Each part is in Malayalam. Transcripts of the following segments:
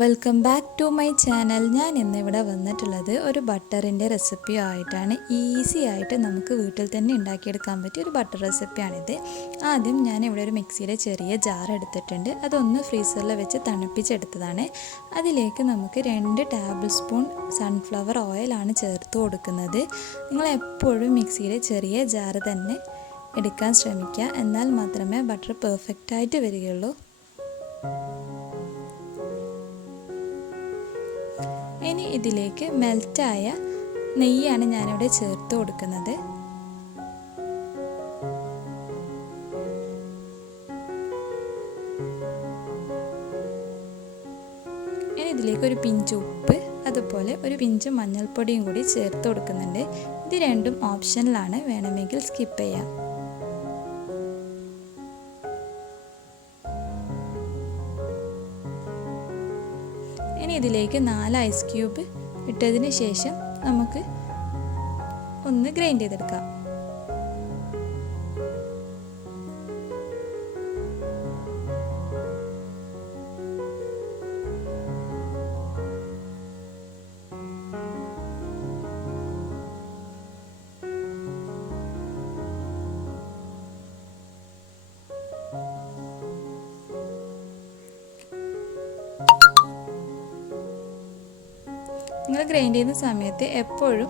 Welcome back to my channel. ഞാൻ ഇന്നിവിടെ വന്നിട്ടുള്ളത് ഒരു ബട്ടറിൻ്റെ റെസിപ്പിയായിട്ടാണ്. ഈസി ആയിട്ട് നമുക്ക് വീട്ടിൽ തന്നെ ഉണ്ടാക്കിയെടുക്കാൻ പറ്റിയ ഒരു ബട്ടർ റെസിപ്പിയാണിത്. ആദ്യം ഞാനിവിടെ ഒരു മിക്സിയുടെ ചെറിയ ജാർ എടുത്തിട്ടുണ്ട്. അതൊന്ന് ഫ്രീസറിൽ വെച്ച് തണുപ്പിച്ചെടുത്തതാണ്. അതിലേക്ക് നമുക്ക് 2 ടേബിൾ സ്പൂൺ സൺഫ്ലവർ ഓയിലാണ് ചേർത്ത് കൊടുക്കുന്നത്. നിങ്ങൾ എപ്പോഴും മിക്സിയുടെ ചെറിയ ജാർ തന്നെ എടുക്കാൻ ശ്രമിക്കുക, എന്നാൽ മാത്രമേ ബട്ടർ പെർഫെക്റ്റായിട്ട് വരികയുള്ളൂ. ഇനി ഇതിലേക്ക് മെൽറ്റായ നെയ്യാണ് ഞാനിവിടെ ചേർത്ത് കൊടുക്കുന്നത്. ഇനി ഇതിലേക്ക് ഒരു പിഞ്ച് ഉപ്പ്, അതുപോലെ ഒരു പിഞ്ച് മഞ്ഞൾപ്പൊടിയും കൂടി ചേർത്ത് കൊടുക്കുന്നുണ്ട്. ഇത് രണ്ടും ഓപ്ഷനിലാണ്, വേണമെങ്കിൽ സ്കിപ്പ് ചെയ്യാം. ഇനി ഇതിലേക്ക് 4 ഐസ് ക്യൂബ് ഇട്ടതിന് ശേഷം നമുക്ക് ഒന്ന് ഗ്രൈൻഡ് ചെയ്തെടുക്കാം. നിങ്ങൾ ഗ്രൈൻഡ് ചെയ്യുന്ന സമയത്ത് എപ്പോഴും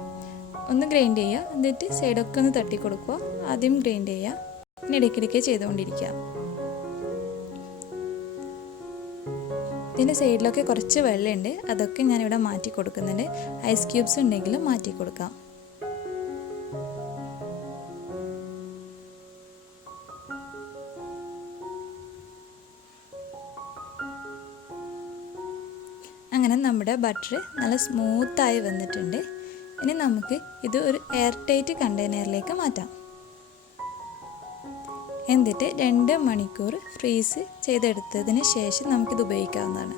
ഒന്ന് ഗ്രൈൻഡ് ചെയ്യുക, എന്നിട്ട് സൈഡൊക്കെ ഒന്ന് തട്ടി കൊടുക്കുക. ആദ്യം ഗ്രൈൻഡ് ചെയ്യുക, പിന്നെ ഇടയ്ക്കിടയ്ക്ക് ചെയ്തുകൊണ്ടിരിക്കുക. ഇതിൻ്റെ സൈഡിലൊക്കെ കുറച്ച് വെള്ളമുണ്ട്, അതൊക്കെ ഞാനിവിടെ മാറ്റി കൊടുക്കുന്നുണ്ട്. ഐസ് ക്യൂബ്സ് ഉണ്ടെങ്കിലും മാറ്റി കൊടുക്കാം. അങ്ങനെ നമ്മുടെ ബട്ടർ നല്ല സ്മൂത്തായി വന്നിട്ടുണ്ട്. ഇനി നമുക്ക് ഇത് ഒരു എയർ ടൈറ്റ് കണ്ടെയ്നറിലേക്ക് മാറ്റാം. എന്നിട്ട് 2 മണിക്കൂർ ഫ്രീസ് ചെയ്തെടുത്തതിന് ശേഷം നമുക്കിത് ഉപയോഗിക്കാവുന്നതാണ്.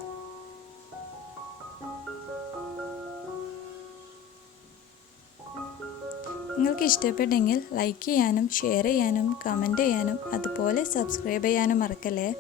നിങ്ങൾക്ക് ഇഷ്ടപ്പെട്ടെങ്കിൽ ലൈക്ക് ചെയ്യാനും ഷെയർ ചെയ്യാനും കമൻറ്റ് ചെയ്യാനും അതുപോലെ സബ്സ്ക്രൈബ് ചെയ്യാനും മറക്കല്ലേ.